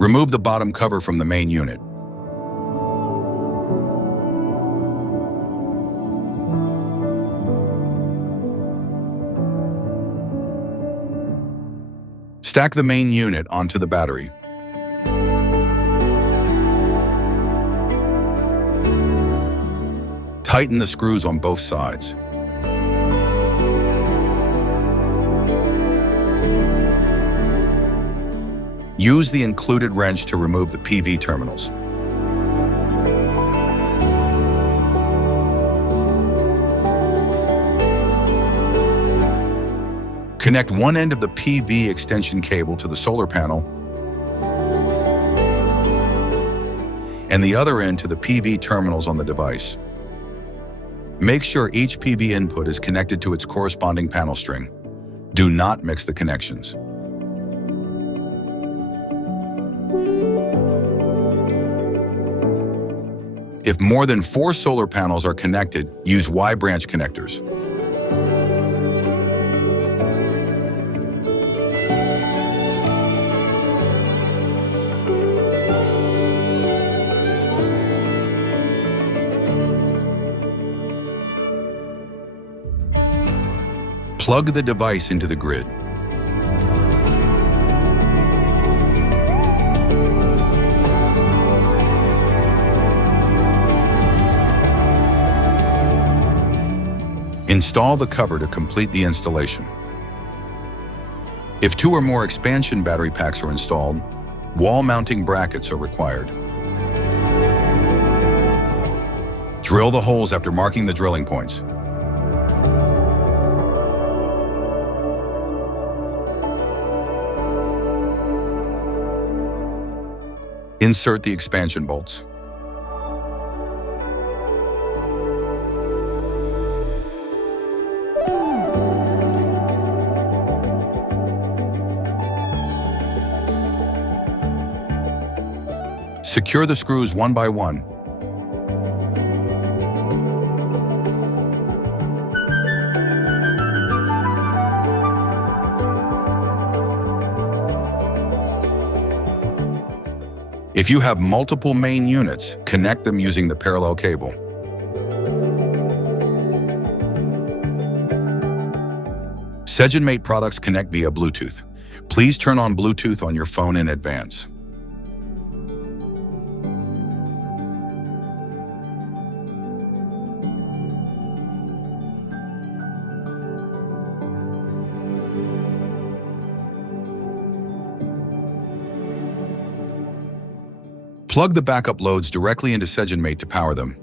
Remove the bottom cover from the main unit. Stack the main unit onto the battery. Tighten the screws on both sides. Use the included wrench to remove the PV terminals. Connect one end of the PV extension cable to the solar panel and the other end to the PV terminals on the device. Make sure each PV input is connected to its corresponding panel string. Do not mix the connections. If more than 4 solar panels are connected, use Y-branch connectors. Plug the device into the grid. Install the cover to complete the installation. If 2 or more expansion battery packs are installed, wall mounting brackets are required. Drill the holes after marking the drilling points. Insert the expansion bolts. Secure the screws one by one. If you have multiple main units, connect them using the parallel cable. SigenMate products connect via Bluetooth. Please turn on Bluetooth on your phone in advance. Plug the backup loads directly into SigenMate to power them.